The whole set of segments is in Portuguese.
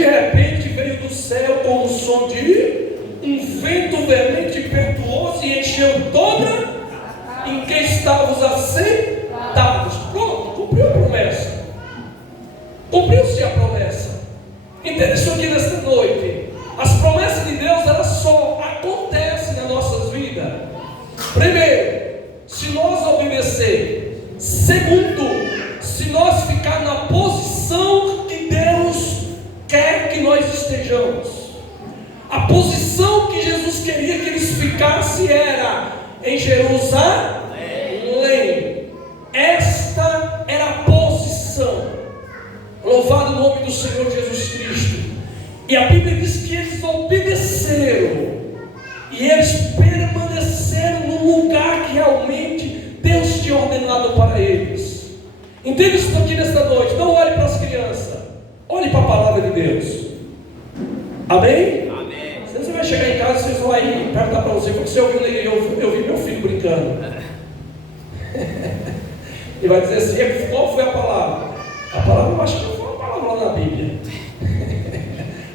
de repente veio do céu como o som de um vento veemente e impetuoso e encheu toda em que estávamos assentados. Pronto, cumpriu a promessa. Cumpriu-se a promessa. Entenda isso aqui nesta noite. As promessas de Deus, elas só acontecem nas nossas vidas. Primeiro, se nós obedecer. Segundo, se nós ficar na posição que Deus quer que nós estejamos. A posição que Jesus queria que eles ficassem era em Jerusalém. Esta era a posição. Louvado o nome do Senhor Jesus Cristo. E a Bíblia diz que eles obedeceram. E eles permaneceram no lugar que realmente Deus tinha ordenado para eles. Entenda isso aqui nesta noite. Não olhe para as crianças. Olhe para a palavra de Deus. Amém? Amém. Senão você vai chegar em casa e vocês vão aí perguntar para você: o que você ouviu? Eu vi meu filho brincando. E vai dizer assim: qual foi a palavra? A palavra, eu acho que não foi uma palavra lá na Bíblia.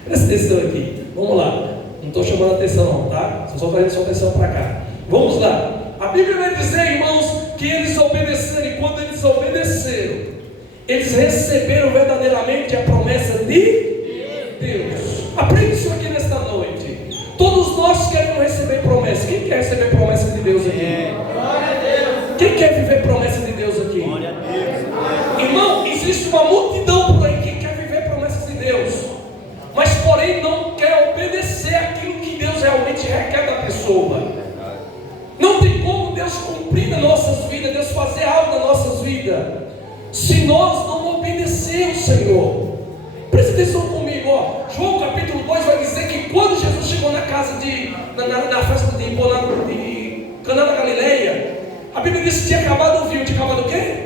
Presta atenção aqui. Vamos lá. Não estou chamando a atenção não, tá? Só trazendo sua atenção para cá. Vamos lá. A Bíblia vai dizer, irmãos, que eles obedeceram. E quando eles obedeceram, eles receberam verdadeiramente a promessa de Deus. Aprenda isso aqui nesta noite. Todos nós queremos receber promessa. Quem quer receber promessa de Deus aqui? Glória a Deus. Quem quer viver promessa de Deus aqui? Glória a Deus. Irmão, existe uma multidão por aí que quer viver promessas de Deus, mas porém não quer obedecer aquilo que Deus realmente requer da pessoa. Não tem como Deus cumprir nas nossas vidas, Deus fazer algo nas nossas vidas, se nós não obedecermos, Senhor. Presta atenção comigo, ó. João capítulo 2 vai dizer que quando Jesus chegou na casa na festa de Caná da Galileia, a Bíblia diz que tinha acabado o vinho. Tinha acabado o quê?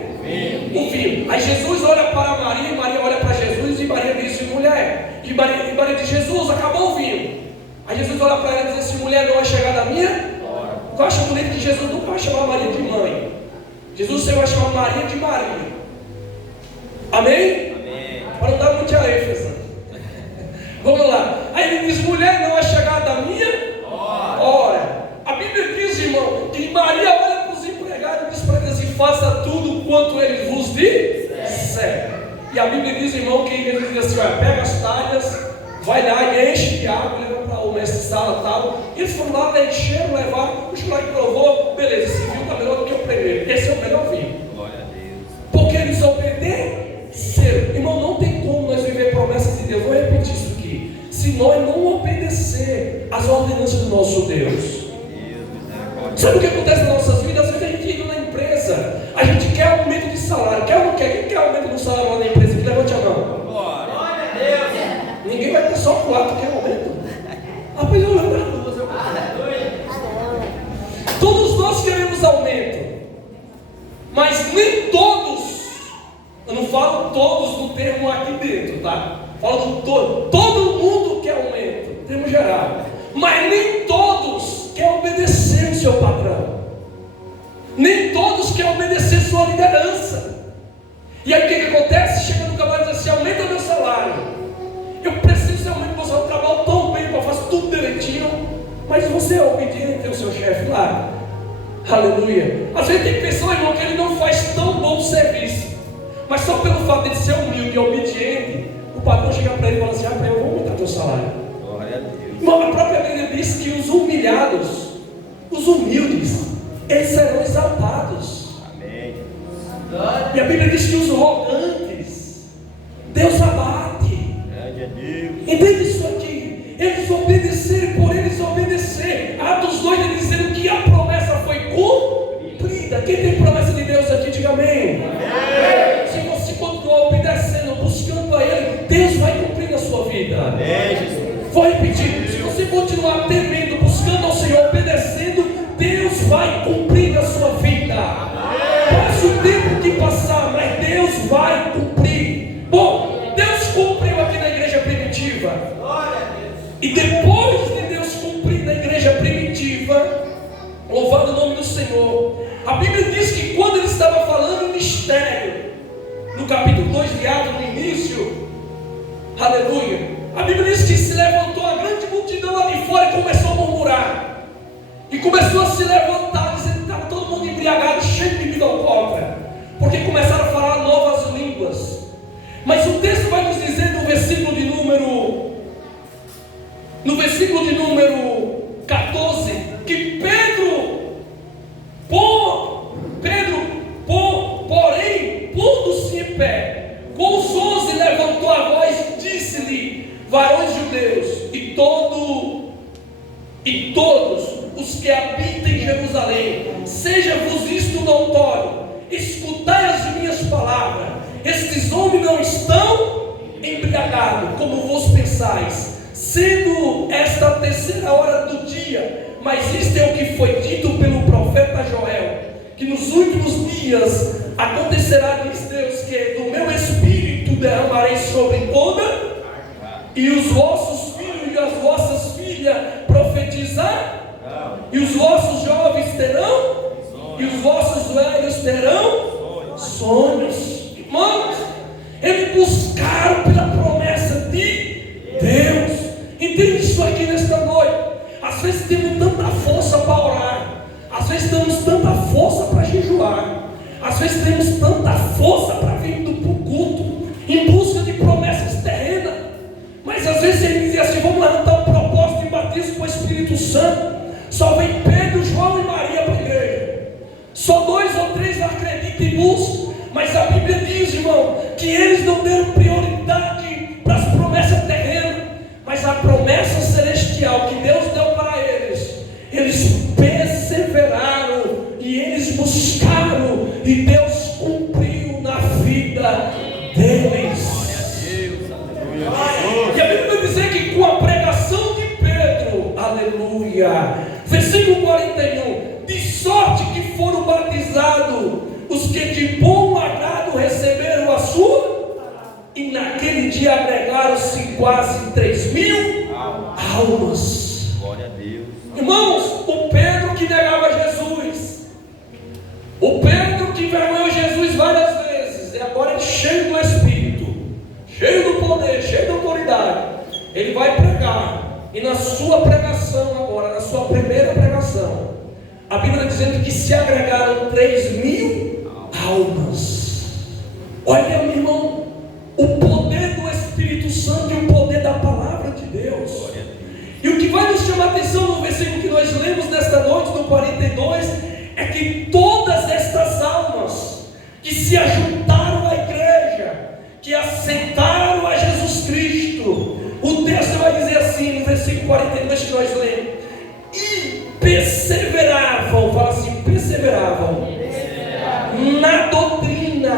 O vinho. Aí Jesus olha para Maria, e Maria olha para Jesus, e Maria disse: mulher. E Maria diz: Jesus, acabou o vinho. Aí Jesus olha para ela e diz assim: mulher, não é chegada a minha? Eu acho bonito que Jesus nunca vai chamar Maria de mãe. Jesus sempre vai chamar Maria de Maria. Amém? Amém. Para não dar muita ênfase. Vamos lá. Aí ele diz: mulher, não é chegada a minha hora. A Bíblia diz, irmão, que Maria olha para os empregados e diz para eles assim: faça tudo quanto ele vos disser. E a Bíblia diz, irmão, que ele diz assim: olha, pega as talhas, vai lá e enche de água, leva para o mestre sala e tal. E eles foram lá, encheram, levaram, o chocolate provou, beleza, esse vinho está melhor do que o primeiro. Esse é o melhor vinho. Glória a Deus. Porque eles obedeceram. Irmão, não tem como nós viver promessas de Deus. Vou repetir isso aqui. Se nós não obedecer às ordenanças do nosso Deus. Sabe o que acontece nas nossas vidas? Às vezes a gente entra na empresa, a gente quer aumento de salário. Quer ou não quer? Quem quer aumento do salário lá na empresa? Que levante a mão. Glória a Deus. Ninguém vai ter só 4 que é aumento. Apenas todos nós queremos aumento, mas nem todos. Eu não falo todos no termo aqui dentro, tá? Falo do todo. Todo mundo quer aumento, termo geral. Mas nem todos querem obedecer o seu patrão. Nem todos querem obedecer sua liderança. E aí o que acontece? Chega no trabalho e diz assim: aumenta meu salário. Eu preciso de aumento do meu salário, eu trabalho tão bem, eu faço tudo direitinho. Mas você é obediente ao seu chefe lá? Aleluia. Às vezes tem pessoa, irmão, que ele não faz tão bom serviço, mas só pelo fato de ser humilde e obediente, o patrão chega para ele e fala assim: ah, eu vou aumentar teu salário. Glória a Deus. Irmão, a própria Bíblia diz que os humilhados, os humildes, eles serão exaltados. Amém. E a Bíblia diz que os arrogantes, Deus abate. Glória a Deus. Entende isso aqui? Eles obedeceram, por eles obedecer. Atos 2 ele dizendo que a promessa foi cumprida. Quem tem promessa de Deus aqui, diga amém. Se você continuar obedecendo, buscando a Ele, Deus vai cumprir na sua vida. Amém, Jesus. Vou repetir: se você continuar temendo, buscando ao Senhor, obedecendo, Deus vai cumprir na sua vida. Passa o tempo que passar, mas Deus vai cumprir. Bom, Deus cumpriu aqui na igreja primitiva. E depois de Deus cumprir na igreja primitiva, louvado o nome do Senhor, a Bíblia diz que quando ele estava falando em mistério, no capítulo 2 de Atos, no início, aleluia, A Bíblia diz que se levantou a grande multidão lá de fora e começou a murmurar. E começou a se levantar, dizendo que estava todo mundo embriagado, cheio de bebida alcoólatra. Porque começaram a falar novas línguas. Mas o texto vai nos dizer no versículo de número 14, que porém, pondo-se em pé, com os 11 levantou a voz e disse-lhe: varões judeus, e todos os que habitam em Jerusalém, seja-vos isto notório, escutai as minhas palavras. Estes homens não estão embriagados, como vos pensais, sendo esta a terceira hora do dia. Mas isto é o que foi dito pelo profeta Joel, que nos últimos dias acontecerá, diz Deus, que do meu espírito derramarei sobre toda, e os vossos filhos e as vossas filhas profetizar, e os vossos jovens terão, e os vossos velhos terão sonhos. Irmãos, eles buscaram pela promessa de Deus. Entende isso aqui nesta noite? Às vezes temos tanta força para orar, às vezes temos tanta força para jejuar, às vezes temos tanta força para vir para o culto em busca de promessas terrenas. Mas às vezes ele dizia assim: vamos levantar um propósito de batismo com o Espírito Santo. Só vem Pedro, João e Maria para a igreja. Só 2 ou 3 acreditam e buscam. Mas a Bíblia diz, irmão, que eles não deram prioridade para as promessas terrenas, mas a promessa celestial que Deus deu para eles. Eles perseveraram e eles buscaram, e Deus cumpriu na vida deles. E a Bíblia vai dizer que com a pregação de Pedro, aleluia, versículo 41, de sorte que foram batizados os que de bom agrado receberam a sua, e naquele dia agregaram-se quase 3.000 almas. Glória a Deus. Irmãos, o Pedro que negava Jesus, o Pedro que envergonhou Jesus várias vezes, e agora ele cheio do Espírito, cheio do poder, cheio da autoridade, ele vai pregar. E na sua pregação agora, na sua primeira pregação, a Bíblia está dizendo que se agregaram 3.000 almas. Olha, meu irmão, o poder do Espírito Santo e o poder da palavra de Deus. E o que vai nos chamar a atenção no versículo que nós lemos nesta noite, no 42, é que todas estas almas que se ajuntaram à igreja, que aceitaram a Jesus Cristo, o texto vai dizer assim no versículo 42 que nós lemos: e perseveravam, fala assim, perseveravam na doutrina.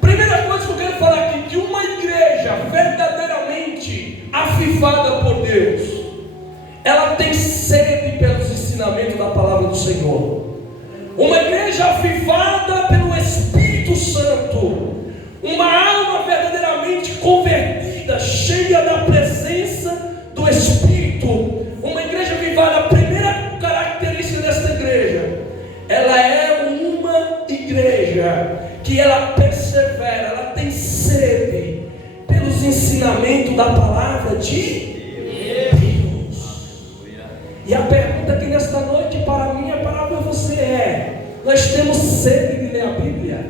Primeira coisa que eu quero falar aqui, que uma igreja verdadeiramente avivada por Deus, ela tem sede pelos ensinamentos da palavra do Senhor. Uma igreja avivada pelo Espírito Santo, uma alma verdadeiramente convertida, cheia da presença do Espírito. Uma igreja avivada, a primeira característica desta igreja, ela é uma igreja que ela persevera, ela tem sede pelos ensinamentos da palavra de Deus. E a pergunta aqui nesta noite para mim e para você é: nós temos sede de ler a Bíblia?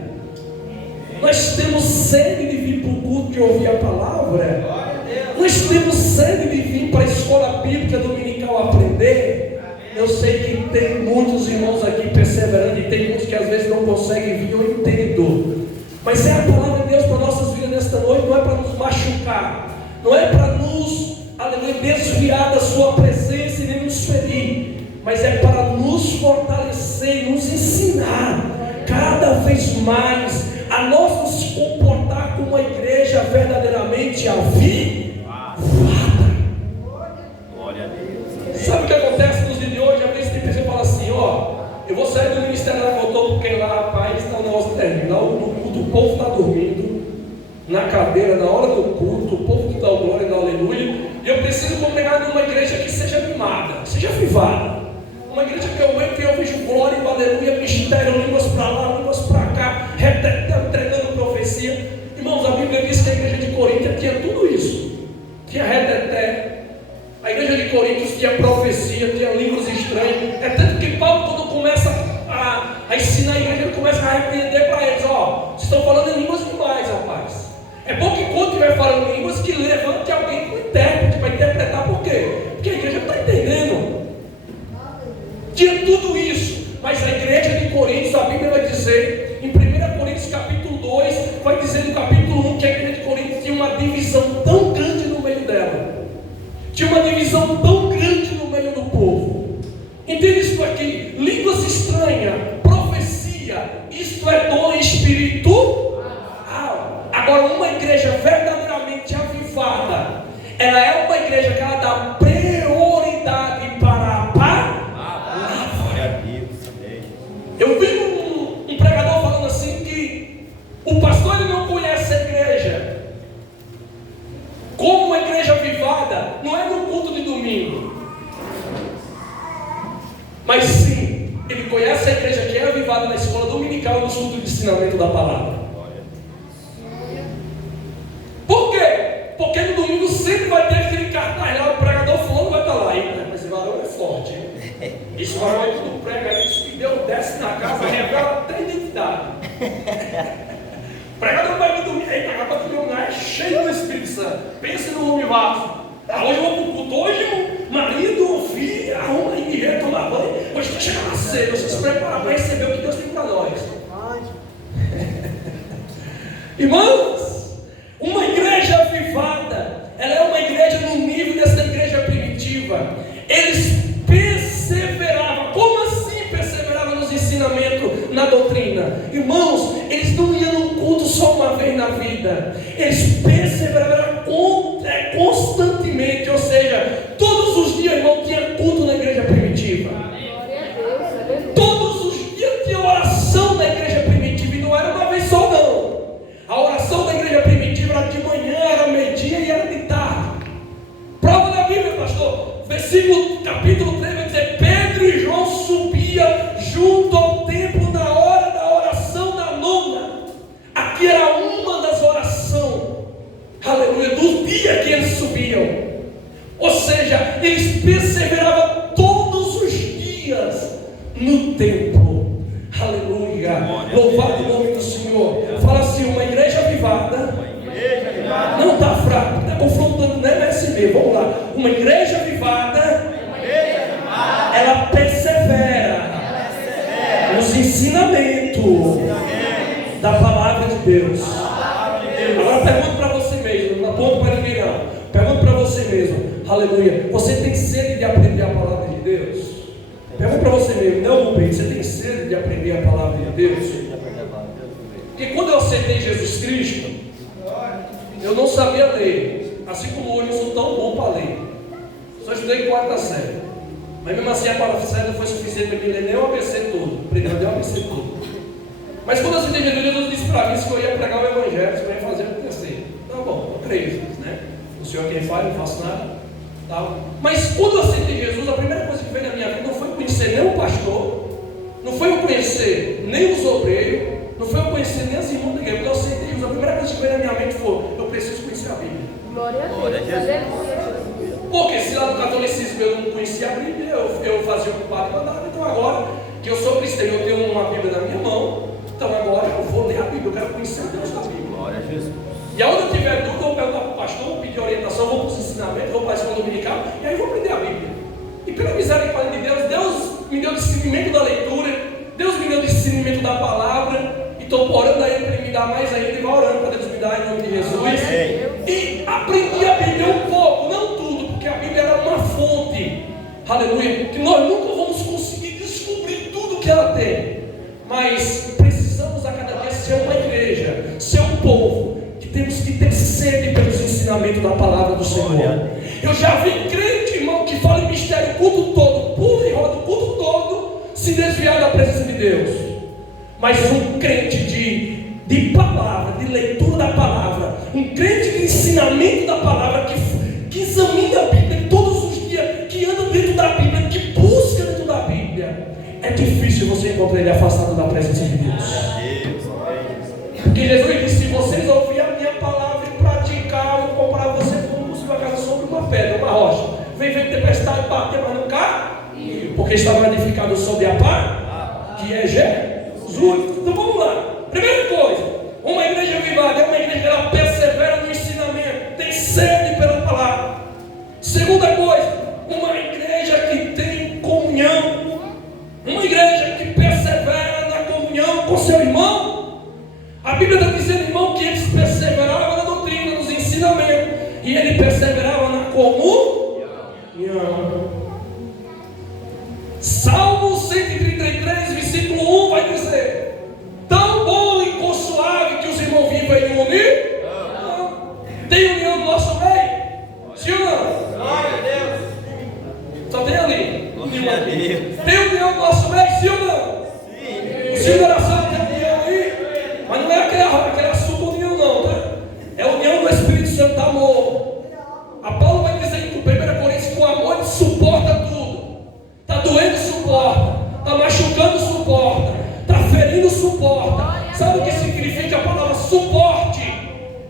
Nós temos sede de vir para o culto e ouvir a palavra? Nós temos sede de vir para a escola bíblica dominical aprender? Eu sei que tem muitos irmãos aqui perseverando, e tem muitos que às vezes não conseguem vir, eu entendo. Mas é a palavra de Deus para nossas vidas nesta noite, não é para nos machucar, não é para nos, aleluia, desviar da sua presença e nem nos ferir, mas é para nos fortalecer, nos ensinar cada vez mais a nós nos comportar como uma igreja verdadeiramente avivada. Glória a Deus. Sabe o que acontece nos dias de hoje? Às vezes tem pessoa que fala assim: ó, eu vou sair do ministério da Voltou porque lá, rapaz, está o negócio terrível. Lá no culto o povo está dormindo na cadeira, na hora do culto, o povo que dá o glória e dá o aleluia. E eu preciso congregar numa igreja que seja animada, que seja avivada. Uma igreja que eu entro e eu vejo glória e aleluia, mistério, línguas para lá, línguas para cá, entregando profecia. Irmãos, a Bíblia diz que a igreja de Corinto tinha tudo tinha reteté. A igreja de Coríntios tinha profecia, tinha línguas estranhas. É tanto que Paulo, quando começa a ensinar a igreja, ele começa a repreender para eles: ó, vocês estão falando em línguas demais, rapaz. É bom que quando estiver falando em línguas, que levante alguém com intérprete para interpretar. Por quê? Porque a igreja não está entendendo. Tinha tudo isso, mas a igreja de Coríntios, a Bíblia vai dizer, em 1 Coríntios capítulo 2, vai dizer no capítulo 1 que a igreja de Coríntios tinha uma divisão tão grande no meio dela. Tinha uma divisão tão grande no meio do povo. Entende isso aqui? Línguas estranhas, profecia, isto é dom espiritual. Agora, uma igreja verdadeiramente avivada, ela é uma igreja que ela dá prioridade para a palavra. Eu vi um pregador falando assim que o pastor ele não conhece a igreja como uma igreja avivada, não é no culto de domingo, mas sim, ele conhece a igreja que é avivada na escola dominical e no culto de ensinamento da palavra. Por quê? Porque no domingo sempre vai ter aquele cartaz lá, o pregador fulano vai estar lá. Mas esse varão é forte, hein? Esse varão aí que não prega isso, que Deus desce na casa, revela até a identidade. O pregador vai vir domingo, aí a capa do meu é cheio do Espírito Santo. Pensa no homem vaso. Hoje eu vou pro culto, hoje o marido, o filho, arruma aí dinheiro, tomar banho. Hoje vai chegar na ceia, você se prepara para receber o que Deus tem para nós. Irmãos, uma igreja avivada, ela é uma igreja no nível dessa igreja primitiva. Eles perseveravam. Como assim perseveravam nos ensinamentos, na doutrina? Irmãos, eles não iam no culto só uma vez na vida. Eles perseveravam constantemente. Ou seja, todos os dias, irmão, tinha culto na igreja primitiva. Todos os dias tinha oração na igreja primitiva. E não era uma vez só, não. A oração da igreja primitiva era de manhã, era meio-dia e era de tarde. Prova da Bíblia, pastor. Versículo, capítulo 3 vai dizer: Pedro e João subia junto ao templo na hora da oração da nona. Aqui era uma das orações, aleluia, do dia que eles subiam. Ou seja, eles perseveravam todos os dias no templo. Aleluia, louvado o nome do Senhor. Fala assim: uma igreja avivada não está fraca, está confrontando, não é MSB, vamos lá. Uma igreja avivada, ela persevera nos ensinamentos da palavra de Deus. Agora pergunto para você mesmo, não aponto para ninguém não. Pergunto para você mesmo, aleluia, você tem sede de aprender a palavra de Deus? Pergunto para você mesmo, não, Pedro, você tem sede de aprender a palavra de Deus? Porque quando eu aceitei Jesus Cristo, eu não sabia ler, assim como hoje eu sou tão bom para ler. Só estudei quarta série, mas mesmo assim a quarta série não foi suficiente para me ler nem o ABC todo, aprender o ABC todo. Mas quando eu aceitei Jesus, Deus disse para mim se eu ia pregar o Evangelho, se eu ia fazer acontecer. Tá bom, eu creio, né? O Senhor quem faz, não faço nada. Tá? Mas quando eu aceitei Jesus, a primeira coisa que veio na minha vida não foi conhecer nem o pastor, não foi eu conhecer nem os obreiros, não foi eu conhecer nem as irmãs da igreja. Quando eu aceitei Jesus, a primeira coisa que veio na minha mente foi: eu preciso conhecer a Bíblia. Glória a Deus. Porque se lá no catolicismo eu não conhecia a Bíblia, eu fazia o que o padre mandava. Então agora que eu sou cristão, eu tenho uma Bíblia na minha mão, então agora eu vou ler a Bíblia, eu quero conhecer a Deus da Bíblia. Glória a Jesus. E aonde eu tiver dúvida, eu vou perguntar para o pastor, vou pedir orientação, vou para os ensinamentos, vou para a escola dominical, e aí vou aprender a Bíblia. E pela misericórdia de Deus, Deus me deu discernimento da leitura, Deus me deu discernimento da palavra, e estou orando a Ele para Ele me dar mais ainda, e vai orando para Deus me dar em nome de Jesus. E aprendi a Bíblia um pouco, não tudo, porque a Bíblia era uma fonte, aleluia, que nós nunca vamos conseguir descobrir tudo que ela tem, mas precisamos a cada dia ser uma igreja, ser um povo, que temos que ter sede pelos ensinamentos da palavra do Senhor. Eu já vi crente, irmão, que fala em mistério o culto todo, pula e roda o culto todo, se desviar da presença de Deus. Mas um crente de palavra, de leitura da palavra, um crente de ensinamento da palavra, que examina a Bíblia todos os dias, que anda dentro da Bíblia, que busca dentro da Bíblia, é difícil você encontrar ele afastado da presença de Deus. Porque Jesus disse: se vocês ouvirem a minha palavra e praticar, eu vou comparar você com um músico da casa da sua veio tempestade, bateu, mas não caiu, porque estava edificado sobre a paz, que é Jesus. Então vamos lá. Primeira coisa, uma igreja avivada é uma igreja que ela persevera no ensinamento, tem sede pela palavra. Segunda coisa, uma igreja que tem comunhão, uma igreja que persevera na comunhão com seu irmão. A Bíblia está dizendo, irmão, que eles perseveravam na doutrina, nos ensinamentos, e ele perseverava na comunhão. Salmo 133, versículo 1 vai dizer: tão bom e consolável que os irmãos vivem em unir. Tem união do nosso meio? Sim ou não? Glória a Deus. Só tem ali. Glória a Deus. Tem união do nosso meio? Sim ou não? Sim. O Senhor da oração tem união aí? Mas não é aquela subunião não, tá? É a união do Espírito Santo, amor. A Paulo vai dizer em 1 Coríntios que o amor ele suporta tudo. Está doendo, suporta. Está machucando, suporta. Está ferindo, suporta. Sabe o que significa a palavra suporte?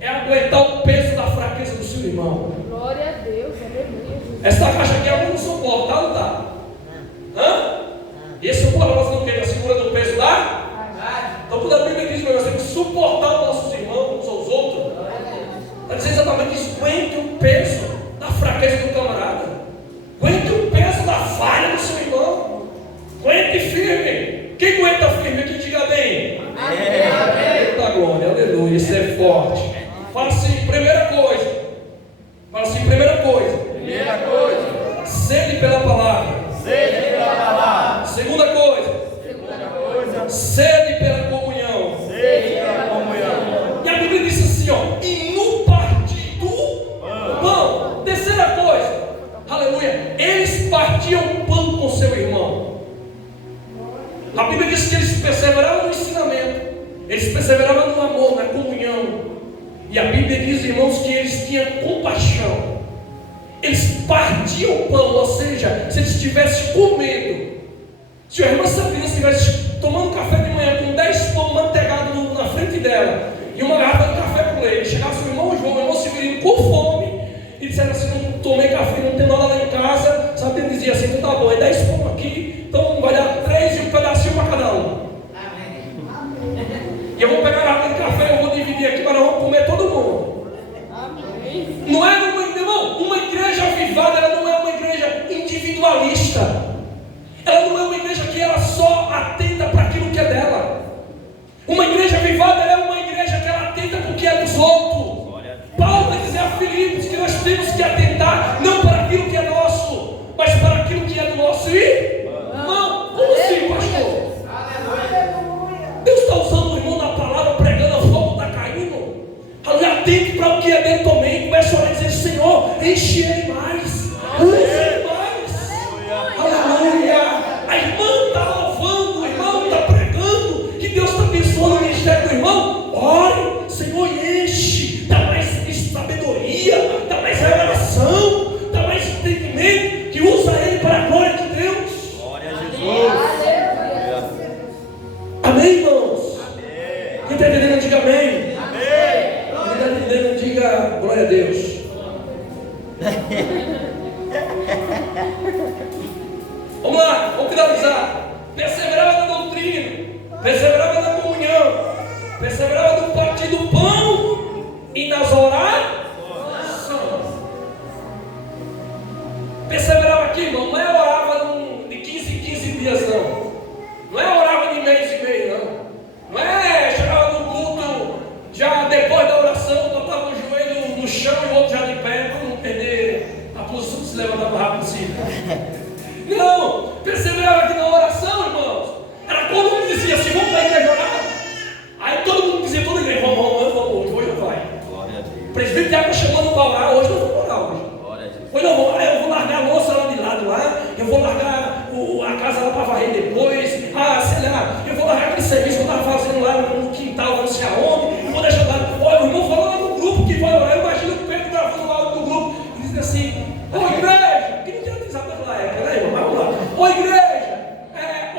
É aguentar o peso da fraqueza do seu irmão. Glória a Deus, aleluia. Essa caixa aqui é um suporte, tá ou não tá? Hã? E esse suporte nós não queremos segurando o peso da? Então quando a Bíblia diz que nós temos que suportar os nossos irmãos uns aos outros, está dizendo exatamente isso. Aguente o peso da fraqueza do camarada. Aguente o peso da falha do seu irmão. Aguente firme. Quem aguenta firme aqui, diga bem. Amém. Eita glória, aleluia, isso é forte. Fala assim, primeira coisa. Fala assim, primeira coisa. Primeira coisa. Sede pela palavra. Sede pela palavra. Segunda coisa. Segunda coisa. Sede pela comunhão. Sede pela comunhão. E a Bíblia diz assim, ó, e no partido pão. Terceira coisa, aleluia, eles partiam pão com seu irmão. A Bíblia diz que eles perseveravam no ensinamento, eles perseveravam no amor, na comunhão. E a Bíblia diz, irmãos, que eles tinham compaixão. Eles partiam o pão, ou seja, se eles estivessem comendo, se a irmã Sabrina estivesse tomando café de manhã com 10 pão manteigado na frente dela e uma garrafa de café com leite, chegasse o irmão João, o irmão Severino com fome e disseram assim: não tomei café, não tem nada lá em casa. Sabrina dizia assim: então tá bom, é 10 pão aqui, então vai dar 3 e um pedacinho para cada um. E eu vou pegar a garrafa de café, eu vou dividir aqui, mas nós vamos comer todo mundo. Não é uma igreja avivada, ela não é uma igreja individualista. Ela não é uma igreja que ela só atenta para aquilo que é dela. Uma igreja avivada é uma igreja que ela atenta para o que é dos outros. Paulo vai dizer a Filipos que nós temos que atentar não para aquilo que é nosso, mas para aquilo que é do nosso irmão. Como assim, pastor? Deus está usando o irmão na palavra, pregando, a fogo está caindo. Atente para o que é dele também. Começa a orar e dizer: Senhor, enche ele mais. Usa ele mais. Aleluia. A irmã está louvando, o irmão está pregando, que Deus está abençoando o ministério do irmão. Ore, Senhor, enche. Dá mais sabedoria, dá mais revelação, dá mais entendimento, que usa ele para a glória de Deus. Glória a Jesus. Amém, irmãos? Amém. Quem está entendendo, diga amém. Amém. Quem está entendendo, diga glória a Deus. Vamos lá, vamos finalizar. Perseverava na doutrina, perseverava na comunhão, perseverava no partir do pão e nas orações. Perseverava aqui, irmão, não é orava de 15 em 15 dias, não. Não é orava de mês em mês, não. Não é chegava no culto, já depois da oração, botava o joelho no chão e o outro já de pé, para não perder a posição de se levantar mais rápido possível. Não, perseverava aqui na oração, irmãos. Era todo mundo dizia assim: vamos para a igreja orar. Aí todo mundo dizia, toda a igreja: vamos, hoje não vai. Glória a Deus. O presbítero estava chamando para orar, hoje não vou orar hoje. Glória a Deus. Hoje eu vou largar a louça lá de lado lá, eu vou largar a casa lá para varrer depois, sei lá, eu vou largar aquele serviço que eu estava fazendo lá no quintal, não sei aonde, eu vou deixar lá. Olha, o irmão falou lá no grupo que vai orar, imagina o Pedro gravando lá no grupo, e diz assim: ô igreja, que não tinha avisado naquela época, né, irmão? Mas vamos lá. Ô igreja,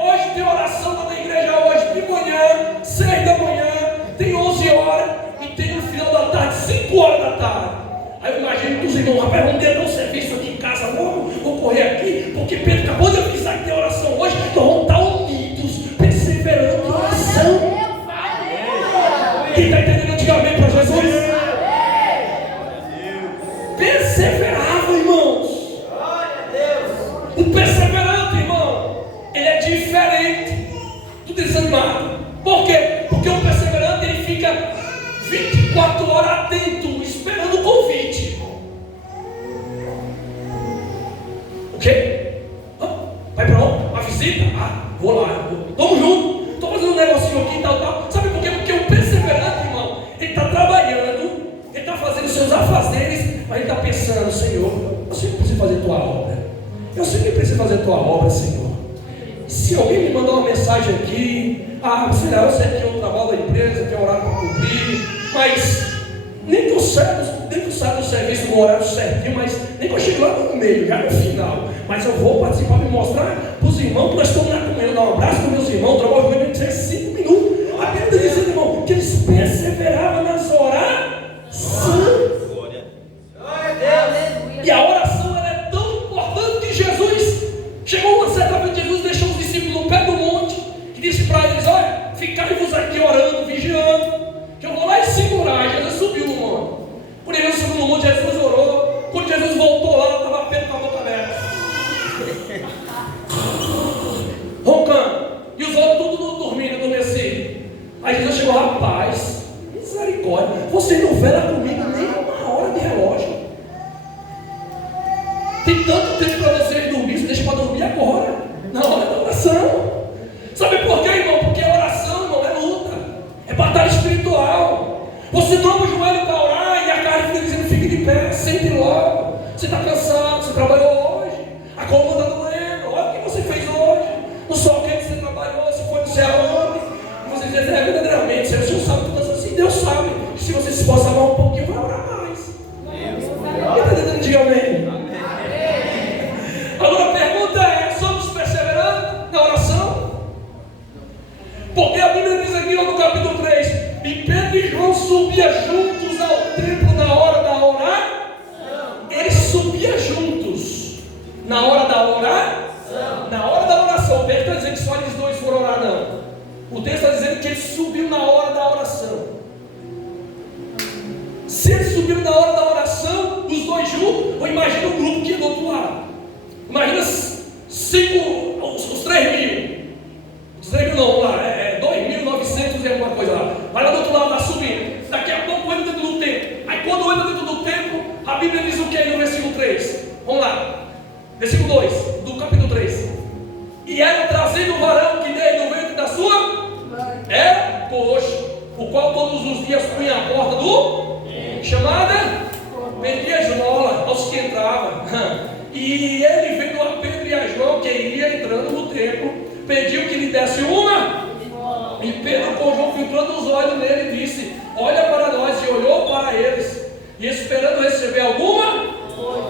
hoje tem oração lá na igreja, hoje de manhã, 6 da manhã, tem 11 horas, e tem no final da tarde, 5 horas da tarde. Aí eu imagino que os irmãos: rapaz, vamos ter um serviço aqui em casa, vamos perseverava, irmãos. O perseverante, irmão, ele é diferente do desanimado. Por quê? Porque o perseverante, ele fica 24 horas atento, esperando o convite. O quê? Vai pra onde? Uma visita? Vou lá. Vamos junto. Estou fazendo um negocinho aqui, tal. Sabe por quê? Porque o perseverante, irmão, ele está trabalhando, ele está fazendo seus afazeres, mas ele está pensando: Senhor, eu sempre preciso fazer tua obra. Eu sempre preciso fazer tua obra, Senhor. Se alguém me mandar uma mensagem aqui, sei lá, eu sei que é um trabalho da empresa, que é um horário para cumprir, mas nem que eu saia do serviço no horário certinho, mas nem que eu chegue lá no meio, já no final. Mas eu vou participar, me mostrar para os irmãos que nós estamos na comunhão, dar um abraço para os meus irmãos, trocar o joelho de 5 minutos. A Bíblia está dizendo, irmão, que eles perseveravam nas orações. E a oração ela é tão importante que Jesus chegou uma certa vez, Jesus deixou os discípulos no pé do monte e disse para eles: olha, ficai-vos aqui orando, vigiando, que eu vou lá e segurar. Jesus subiu no monte. Quando Jesus subiu no monte, Jesus orou. Quando Jesus voltou lá, estava Pedro com a boca aberta, roncando, e os outros tudo dormindo, adormecido. Aí Jesus chegou: rapaz, misericórdia, você não vela comigo nem uma hora de relógio. Tem tanto tempo para vocês dormir, você deixa para dormir agora, na hora da oração. Sabe por quê, irmão? Porque a oração, irmão, é luta, é batalha espiritual. Você dobra o joelho para orar e a carne fica dizendo: fique de pé, sente logo. Você está cansado, você trabalhou hoje, a coluna está doendo, olha o que você fez hoje, não só o que você trabalhou, se foi no céu onde. E você diz: verdadeiramente, se o Senhor sabe tudo assim, Deus sabe. Se você se esforçar mais um pouquinho, vai orar mais. Quem está tentando dizer amém? Agora a pergunta é: somos perseverantes na oração? Porque a Bíblia diz aqui no capítulo 3: e Pedro e João subiam juntos ao templo na hora da oração. Eles subiam juntos na hora da oração. Na hora da oração. O texto está dizendo que só eles dois foram orar, não. O texto está dizendo que eles subiram na hora da oração. Se eles subiram na hora da oração, os dois juntos, ou imagina o grupo que ia do outro lado. Imagina os 3 mil. Os 3 mil não, vamos lá, 2.900 e alguma coisa lá. Vai lá do outro lado, está subindo. Daqui a pouco entra dentro do templo. Aí quando entra dentro do templo, a Bíblia diz o que aí no versículo 3? Vamos lá. Versículo 2, do capítulo 3. E era trazido o varão que desde o ventre da sua era coxo, o qual todos os dias punha a porta do chamada vendia esmola aos que entravam. E ele, vendo a Pedro e a João que iria entrando no templo, pediu que lhe desse uma. E Pedro, com João filtrando os olhos nele, disse: olha para nós. E olhou para eles, e esperando receber alguma,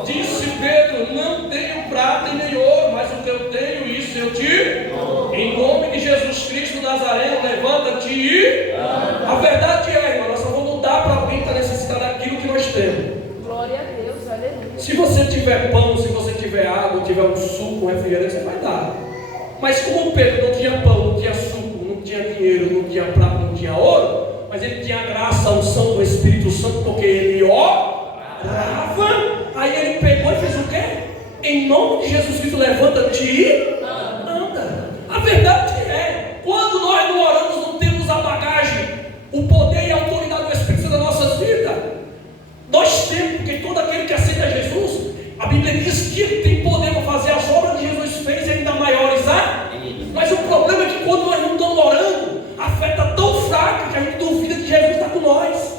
disse Pedro: não tenho prata e nem ouro, mas o que eu tenho, isso eu te. Em nome de Jesus Cristo Nazareno, levanta-te e. A verdade é, irmão, nós só vamos dar para alguém que está necessitado daquilo que nós temos. Glória a Deus, aleluia. Se você tiver pão, se você tiver água, tiver um suco, um refrigerante, você vai dar. Mas como Pedro não tinha pão, não tinha suco, não tinha dinheiro, não tinha prata, não tinha ouro, mas ele tinha a graça, a unção do Espírito Santo, porque ele orava. Aí ele pegou e fez o quê? Em nome de Jesus Cristo, levanta-te e anda. A verdade é, quando nós não oramos, não temos a bagagem, o poder e a autoridade do Espírito Santo nas nossas vidas. Nós temos, porque todo aquele que aceita Jesus, a Bíblia diz que ele tem poder para fazer as obras que Jesus fez e ainda maiores. Mas o problema é que quando nós não estamos orando, a fé está tão fraca que a gente duvida que Jesus está com nós.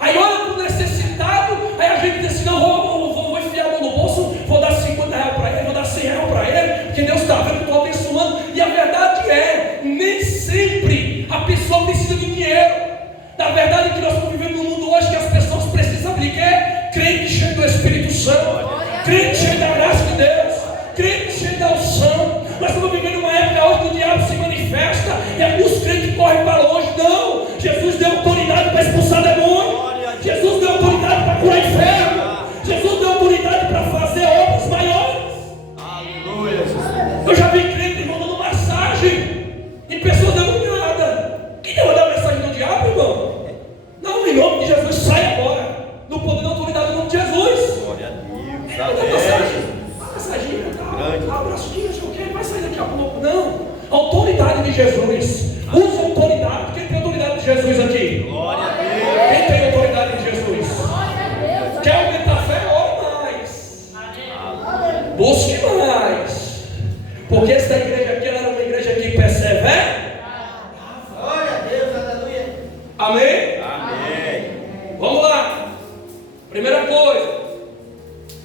Aí olha para o necessitado, aí a gente diz assim: não, vou enfiar a mão no bolso, vou dar 50 reais para ele, vou dar 100 reais para ele, porque Deus está vendo que estou abençoando. E a verdade é, nem sempre a pessoa precisa de dinheiro. Na verdade é que nós estamos vivendo num mundo hoje que as pessoas precisam de quê? Crente cheio do Espírito Santo, crente cheio da graça de Deus, crente cheio da unção. Nós estamos vivendo uma época hoje que o diabo se manifesta e alguns crentes correm para longe. Não, Jesus deu autoridade para expulsar demônio, Jesus deu autoridade para curar enfermo, Jesus deu autoridade para fazer obras maiores. Aleluia. Eu já vi crente mandando massagem em pessoas demoniadas. Quem deu a mensagem do diabo, irmão? Não, em nome de Jesus, sai agora, no poder da autoridade do nome de Jesus. Uma massaginha, um abraço, não sei o que, vai sair daqui a pouco. Não. Autoridade de Jesus. Usa autoridade. Quem tem autoridade de Jesus aqui? Glória a Deus. Quem tem autoridade de Jesus? Quer aumentar a fé? Ore mais. Busque mais. Porque essa igreja aqui ela era uma igreja que persevera. Glória a Deus, aleluia. Amém? Amém. Vamos lá. Primeira coisa,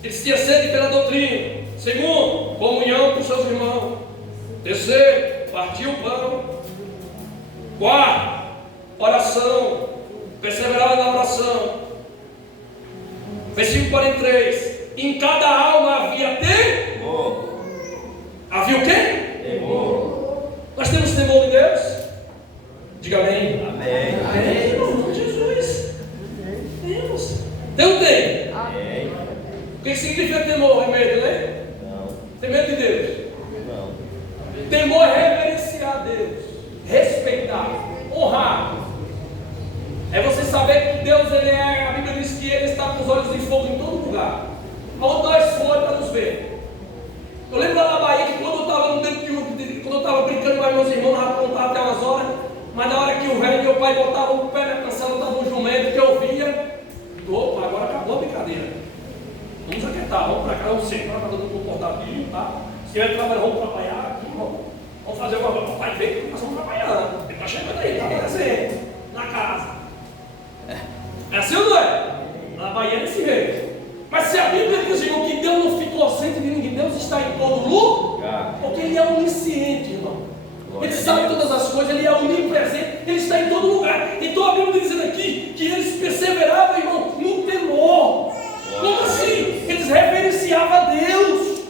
eles tinham sede pela doutrina. Segundo, comunhão com seus irmãos. Terceiro, partir o pão. Quarto, oração. Perseverava na oração. Versículo 43. Em cada alma havia temor. Havia o quê? Temor. Nós temos temor de Deus? Diga amém. Amém. Amém, irmão. Jesus. Temos. Deus tem. Amém. O que significa temor? É medo, né? Não. Tem medo de Deus. Não. Temor é reverenciar Deus, respeitar, honrar. É você saber que Deus, Ele é, a Bíblia diz que Ele está com os olhos de fogo em todo lugar. Onde nós formos para nos ver. Eu lembro lá na Bahia que quando eu estava no dentro quando eu estava brincando com meus irmãos, já contava até umas horas, mas na hora que o velho meu pai botava o pé na cancela, estava um jumento que eu via, opa, agora acabou a brincadeira. Vamos aquietar, vamos para cá, vamos sentar, para todo mundo comportadinho, tá? Se tiver trabalho, vamos trabalhar aqui, vamos fazer uma coisa. Papai veio que nós vamos trabalhando. Ele está chegando aí, está aparecendo na casa. É assim ou não é? Na Bahia é desse jeito. Mas se a Bíblia diz, irmão, que Deus não fica ausente de ninguém, Deus está em todo lugar, porque Ele é onisciente, irmão. Ele sabe todas as coisas, Ele é onipresente, Ele está em todo lugar. Então a Bíblia está dizendo aqui que eles perseveravam, irmão, no temor. Como assim? Eles reverenciavam a Deus.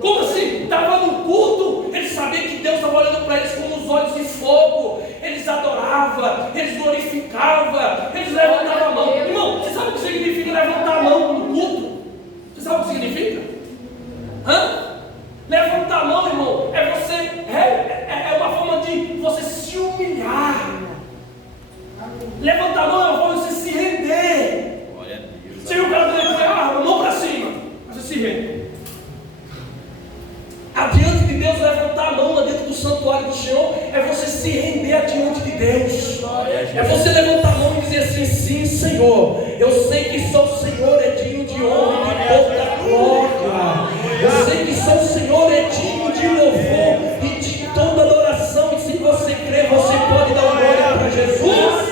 Como assim? Estava no culto, eles sabiam que Deus estava olhando para eles com os olhos de fogo. Eles adoravam, eles glorificavam, eles levantavam a mão. Irmão, você sabe o que significa levantar a mão no culto? Você sabe o que significa? Levantar a mão, irmão, é você, é uma forma de você se humilhar. Levantar a mão é uma forma de você se render. Você viu o cara dele põe a mão para cima, você se rende. Adiante de Deus, levantar a mão lá dentro do santuário do Senhor é você se render adiante de Deus. É você levantar a mão e dizer assim: sim, Senhor, eu sei que só o Senhor é digno de honra e de toda glória. Eu sei que só o Senhor é digno de louvor e de toda adoração. E se você crer, você pode dar glória para Jesus.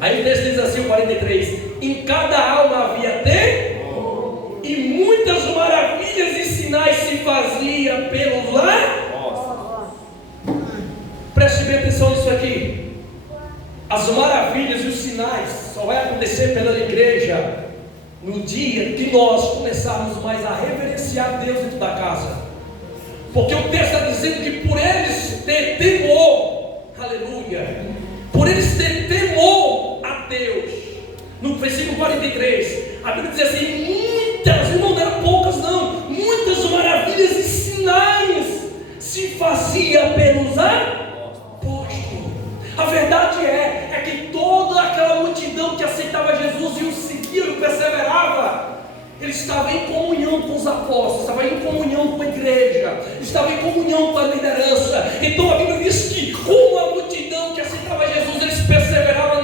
Aí o texto diz assim, o 43: em cada alma havia temor, e muitas maravilhas e sinais se faziam pelos lá. Preste bem atenção nisso aqui. As maravilhas e os sinais só vai acontecer pela igreja no dia que nós começarmos mais a reverenciar Deus dentro da casa. Porque o texto está dizendo que por eles ter temor, aleluia, por eles ter temor a Deus, no versículo 43, a Bíblia diz assim: muitas, irmão, não eram poucas não, muitas maravilhas e sinais se fazia pelos apóstolos. A verdade é que toda aquela multidão que aceitava Jesus e o seguia e o perseverava, ele estava em comunhão com os apóstolos, estava em comunhão com a igreja, estava em comunhão com a liderança. Então a Bíblia diz que como a multidão que aceitava Jesus, eles perseveravam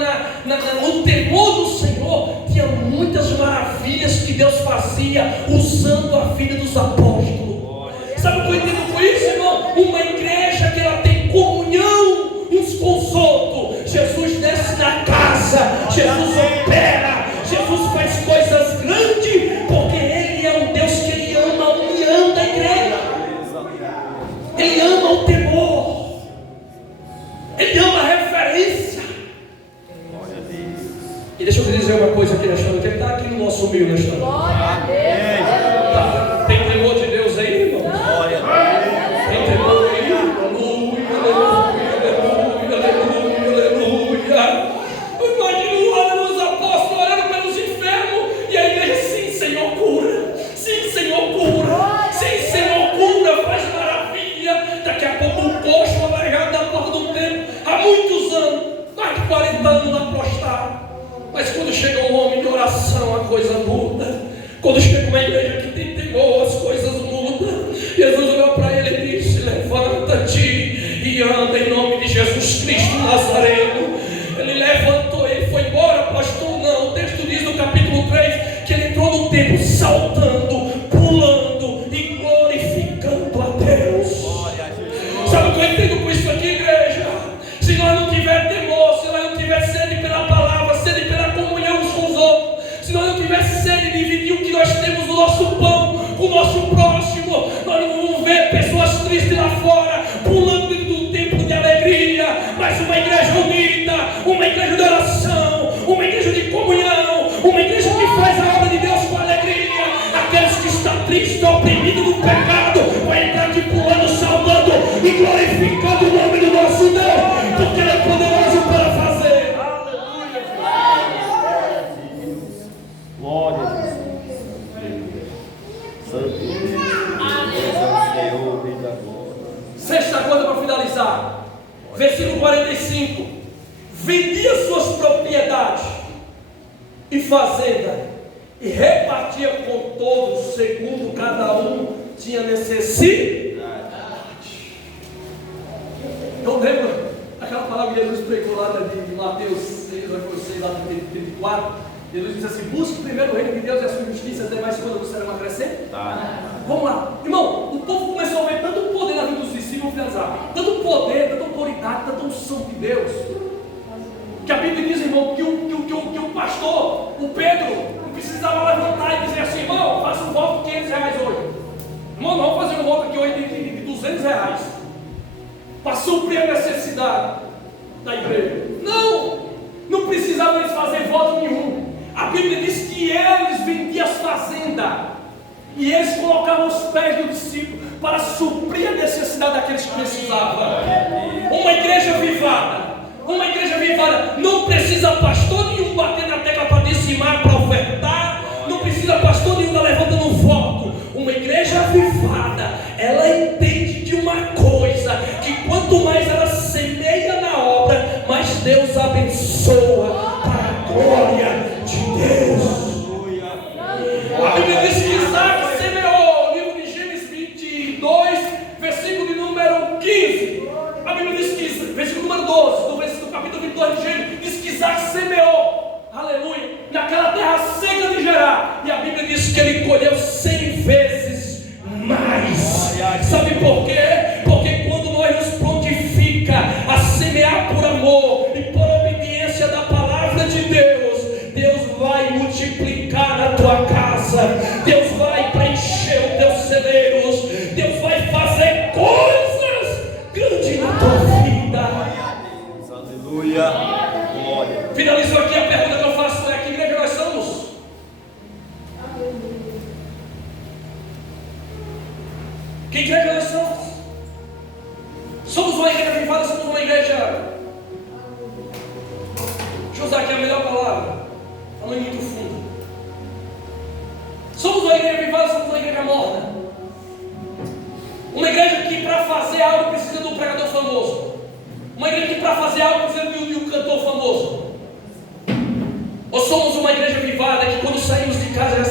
no temor do Senhor, tinha muitas maravilhas que Deus fazia usando a vida dos apóstolos. Sabe o que eu entendo com isso, irmão? Uma igreja que ela tem comunhão uns com os outros. Jesus desce na casa, Jesus opera, Jesus faz coisas grandes, porque Ele é um Deus que Ele ama a união da igreja. Ele ama o temor, Ele ama a referência. E deixa eu te dizer uma coisa aqui, Alexandre, que Ele está aqui no nosso meio, Alexandre. Tá. Tem temor de Deus aí, irmão? Tem temor aí? Aleluia, aleluia, aleluia, aleluia. Eu imagino lá os apóstolos orando pelos enfermos e a igreja: sim, Senhor, cura. Sim, Senhor, cura. Sim, Senhor, cura. Faz maravilha. Daqui a pouco um coxo vai largar da porta do templo há muitos anos, mais de 40 anos lá prostrado. Mas quando chega um homem de oração, a coisa muda. Quando chega uma igreja que tem temor, as coisas mudam. Jesus olhou para ele e disse: levanta-te e anda em nome de Jesus Cristo Nazareno. Ele levantou, ele foi embora, pastor? Não, o texto diz no capítulo 3 que ele entrou no templo saltando, pulando e glorificando a Deus. Sabe o que eu entendo com isso aqui, igreja? Se nós não tiver temor, se nós não tiver sede pela palavra, sede pela comunhão uns com os outros, se nós não tiver sede de dividir o que nós temos no nosso pão com o nosso próximo, nós não vamos ver pessoas tristes lá fora, pulando dentro do templo de alegria, mas uma igreja unida, uma igreja de oração, uma igreja de comunhão, uma igreja que faz a obra de Deus com alegria. Aqueles que estão tristes, oprimidos no pecado, vai entrar aqui pulando, saudando e glorificando o nome do nosso Deus, porque Ele é poderoso para fazer. Glória a Deus. Santo Deus, Senhor, Rei da glória. Sexta coisa para finalizar, versículo 45: vendia suas propriedades e fazenda e repartia com todos segundo cada um tinha necessidade. Eu lembro aquela palavra que Jesus pregou lá de Mateus 6, lá no 34. Jesus disse assim: busque primeiro o reino de Deus e a sua justiça, as demais coisas serão acrescentadas. Vamos lá, irmão. O povo começou a ver tanto poder na vida dos discípulos, finalizar, tanto poder, tanta autoridade, tanta unção de Deus, que a Bíblia diz, irmão, que o pastor, o Pedro, não precisava levantar e dizer assim: irmão, faça um voto de R$500 hoje. Irmão, não vamos fazer um voto aqui hoje de R$200 para suprir a necessidade da igreja. Não precisava eles fazer voto nenhum. A Bíblia diz que eles vendiam as fazendas e eles colocavam os pés do discípulo para suprir a necessidade daqueles que precisavam. Uma igreja vivada não precisa pastor nenhum bater na tecla para dizimar, para ofertar, não precisa pastor nenhum levantando um voto. Uma igreja avivada, ela entende de uma coisa, que quanto mais ela semeia na obra, mais Deus abençoa para a glória de Deus. A Bíblia diz que Isaac semeou, o livro de Gênesis 22, versículo de número 15. A Bíblia diz que, versículo número 12, do capítulo 22 de Gênesis, diz que Isaac semeou, aleluia, naquela terra seca de Gerar. E a Bíblia diz que ele colheu 100 vezes mais. Sabe por quê? Porque quando nós nos prontifica a semear por amor e por obediência da palavra de Deus, Deus vai multiplicar na tua casa, Deus vai preencher os teus celeiros, Deus vai fazer coisas grandes na tua vida. Aleluia. Glória. Finalizo aqui, a pergunta que eu faço é: que igreja nós somos? Que igreja nós somos? Somos uma igreja privada, somos uma igreja... Deixa eu usar aqui a melhor palavra, falando muito fundo. Somos uma igreja privada, somos uma igreja morna. Uma igreja que para fazer algo precisa de um pregador famoso. Uma igreja que para fazer algo precisa de um cantor famoso. Ou somos uma igreja privada que quando saímos de casa já